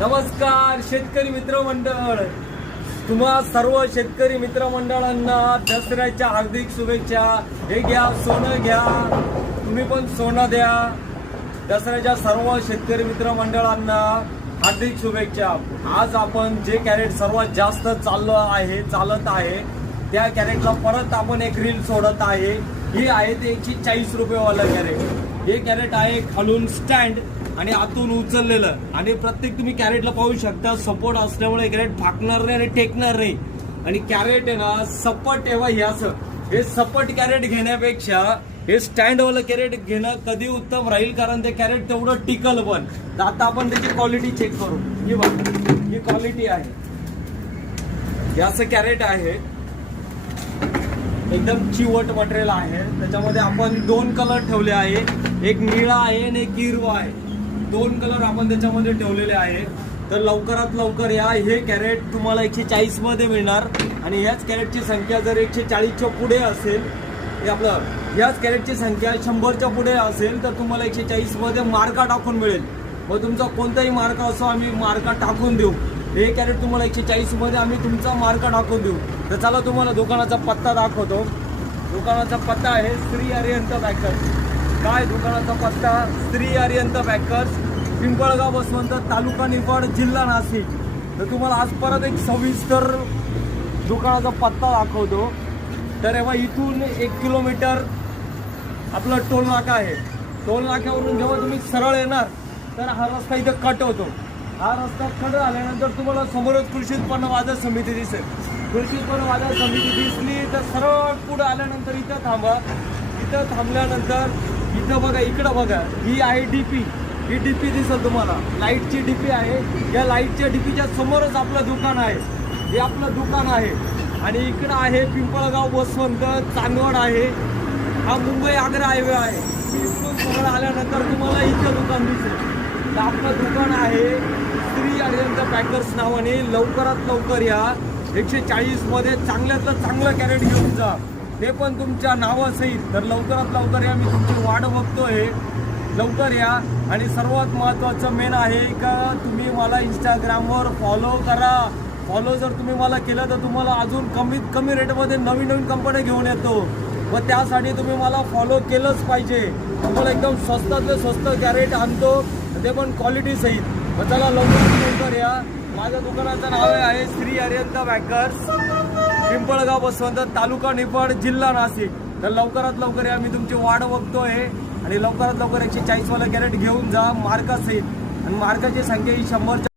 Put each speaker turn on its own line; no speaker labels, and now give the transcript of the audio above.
नमस्कार शेतकरी मित्र मंडळ तुम्हा सर्व शेतकरी मित्र मंडळांना दसऱ्याच्या हार्दिक शुभेच्छा. हे घ्या सोनं घ्या. तुम्ही पण सोनं द्या. दसऱ्याच्या सर्व शेतकरी मित्र मंडळांना हार्दिक शुभेच्छा. आज आपण जे कॅरेट सर्वात जास्त चाललं आहे चालत आहे त्या कॅरेटला परत आपण एक रील सोडत आहे. ही आहे ते एकशे चाळीस रुपयेवालं कॅरेट. हे कॅरेट आहे खालून स्टँड. आणि आतून उचललेलं. आणि प्रत्येक तुम्ही कॅरेटला पाहू शकता सपोर्ट असल्यामुळे कॅरेट फाकणार नाही आणि टेकणार नाही. आणि कॅरेट आहे ना सपट तेव्हा हे असं. हे सपट कॅरेट घेण्यापेक्षा हे स्टँडवालं कॅरेट घेणं कधी उत्तम राहील कारण ते कॅरेट तेवढं टिकल पण. तर आता आपण त्याची क्वालिटी चेक करू. ही बघा ही क्वालिटी आहे. हे असं कॅरेट आहे. एकदम चिवट मटेरियल आहे. त्याच्यामध्ये आपण दोन कलर ठेवले आहे. एक निळा आहे आणि एक हिरवा आहे. दोन कलर आपण त्याच्यामध्ये ठेवलेले आहे तर लवकरात लवकर या हे कॅरेट तुम्हाला एकशे चाळीसमध्ये मिळणार. आणि ह्याच कॅरेटची संख्या जर एकशे चाळीसच्या पुढे असेल हे आपलं ह्याच कॅरेटची संख्या शंभरच्या पुढे असेल तर तुम्हाला एकशे चाळीसमध्ये मार्का टाकून मिळेल. मग तुमचा कोणताही मार्क असो आम्ही मार्का टाकून देऊ. हे कॅरेट तुम्हाला एकशे चाळीसमध्ये आम्ही तुमचा मार्का टाकून देऊ. तर चला तुम्हाला दुकानाचा पत्ता दाखवतो. दुकानाचा पत्ता आहे श्री अरियंत बॅकर. काय दुकानाचा पत्ता श्री अरियंत बॅकर्स पिंपळगाव बसवंत तालुका निफाड जिल्हा नाशिक. तर तुम्हाला आज परत एक सविस्तर दुकानाचा पत्ता दाखवतो. तर एव्हा इथून एक किलोमीटर आपला टोल नाका आहे. टोल नाक्यावरून जेव्हा तुम्ही सरळ येणार तर हा रस्ता इथं कट होतो. हा रस्ता कट झाल्यानंतर तुम्हाला समोरच कृषी उत्पन्न बाजार समिती दिसेल. कृषी उत्पन्न बाजार समिती दिसली तर सरळ पुढं आल्यानंतर इथं थांबा. इथं थांबल्यानंतर इथं बघा इकडं बघा. ही आहे डीपी ही डीपी दिसेल तुम्हाला. लाईटची डीपी आहे. या लाईटच्या डीपीच्या समोरच आपलं दुकान आहे. हे आपलं दुकान आहे. आणि इकडं आहे पिंपळगाव बसवंत चांदवड आहे. हा मुंबई आग्रा हायवे आहे. इथून समोर आल्यानंतर तुम्हाला इथं दुकान दिसेल. तर आपलं दुकान आहे श्री अरियंत पॅकर्स नावाने. लवकरात लवकर या. एकशे चाळीसमध्ये चांगल्यातलं चांगलं कॅरेट घेऊन जा. ते पण तुमच्या नावासहित. तर लवकरात लवकर या मी तुमची वाट बघतोय. लवकर या. आणि सर्वात महत्त्वाचं मेन आहे का तुम्ही मला इंस्टाग्रामवर फॉलो करा. फॉलो जर तुम्ही मला केलं तर तुम्हाला अजून कमीत कमी रेटमध्ये नवीन नवीन कंपन्या घेऊन येतो. व त्यासाठी तुम्ही मला फॉलो केलंच पाहिजे. तुम्हाला एकदम स्वस्तातले स्वस्त कॅरेट आणतो. ते पण क्वालिटी सहित. मग चला लवकर लवकर या. माझ्या दुकानाचं नाव आहे श्री अरियंत बॅकर्स पिंपळगाव बसवंत तालुका निफाड जिल्हा नाशिक. तर लवकरात लवकर या मी तुमची वाट बघतोय. आणि लवकरात लवकर एकशे चाळीसवाला कॅरेट घेऊन जा मार्कासहित. आणि मार्काची संख्या ही शंभरच्या